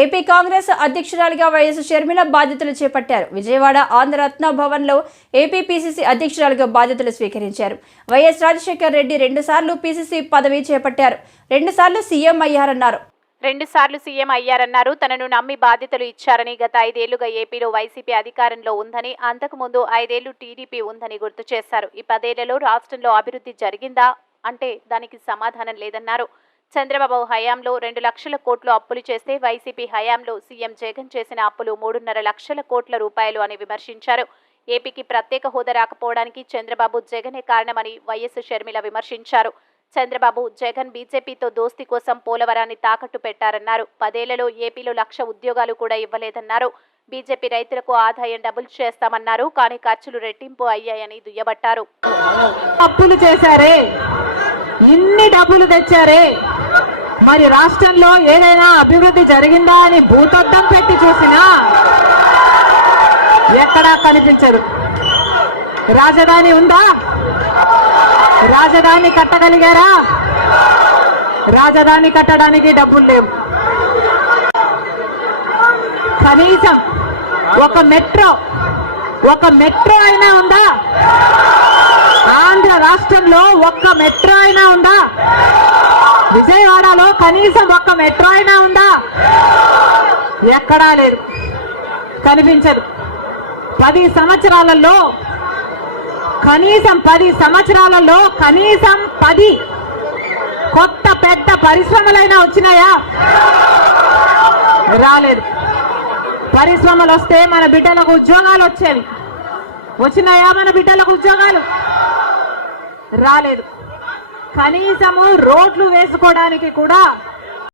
AP Congress అధ్యక్షురాలిగా YS Sharmila బాధ్యతలు చేపట్టారు. విజయవాడ ఆంధ్రరత్న భవన్లో ఏపీ పీసీసీ అధ్యక్షురాలిగా బాధ్యతలు స్వీకరించారు. వైఎస్ రాజశేఖర్ రెడ్డి 2 సార్లు పీసీసీ పదవి చేపట్టారు. 2 సార్లు సీఎం అయ్యారన్నారు. 2 సార్లు సీఎం అయ్యారన్నారు. తనను నమ్మి బాధ్యతలు ఇచ్చారని, గత 5 ఏళ్లుగా ఏపీలో వైసీపీ అధికారంలో ఉందని, అంతకుముందు 5 ఏళ్లు టీడీపీ ఉందని గుర్తు చేశారు. ఈ 10 ఏళ్లలో రాష్ట్రంలో అభివృద్ధి జరిగిందా అంటే దానికి సమాధానం లేదన్నారు. చంద్రబాబు హయాంలో 2 లక్షల కోట్లు అప్పులు చేస్తే వైసీపీ హయాంలో సీఎం జగన్ చేసిన అప్పులు 3.5 లక్షల కోట్ల రూపాయలు అని విమర్శించారు. ఏపీకి ప్రత్యేక హోదా రాకపోవడానికి చంద్రబాబు జగనే కారణమని వైఎస్ షర్మిల విమర్శించారు. చంద్రబాబు జగన్ బీజేపీతో దోస్తీ కోసం పోలవరాన్ని తాకట్టు పెట్టారన్నారు. 10 ఏళ్లలో ఏపీలో 1,00,000 ఉద్యోగాలు కూడా ఇవ్వలేదన్నారు. బీజేపీ రైతులకు ఆదాయం డబుల్ చేస్తామన్నారు. కానీ ఖర్చులు రెట్టింపు అయ్యాయని దుయ్యబట్టారు. అప్పులు చేశారే, ఇన్ని డబ్బులు తెచ్చారే, మరి రాష్ట్రంలో ఏదైనా అభివృద్ధి జరిగిందా అని భూతద్దం పెట్టి చూసినా ఎక్కడా కనిపించదు. రాజధాని ఉందా? రాజధాని కట్టగలిగారా? రాజధాని కట్టడానికి డబ్బులు లేవు. కనీసం ఒక మెట్రో అయినా ఉందా? ఆంధ్ర రాష్ట్రంలో ఒక్క మెట్రో అయినా ఉందా? విజయవాడలో కనీసం ఒక్క మెట్రో అయినా ఉందా? ఎక్కడా లేదు, కనిపించదు. 10 సంవత్సరాలలో కనీసం 10 కొత్త పెద్ద పరిశ్రమలైనా వచ్చినాయా? రాలేదు. పరిశ్రమలు వస్తే మన బిడ్డలకు ఉద్యోగాలు వచ్చేవి. వచ్చినాయా మన బిడ్డలకు ఉద్యోగాలు? రాలేదు. కనీసము రోడ్లు వేసుకోవడానికి కూడా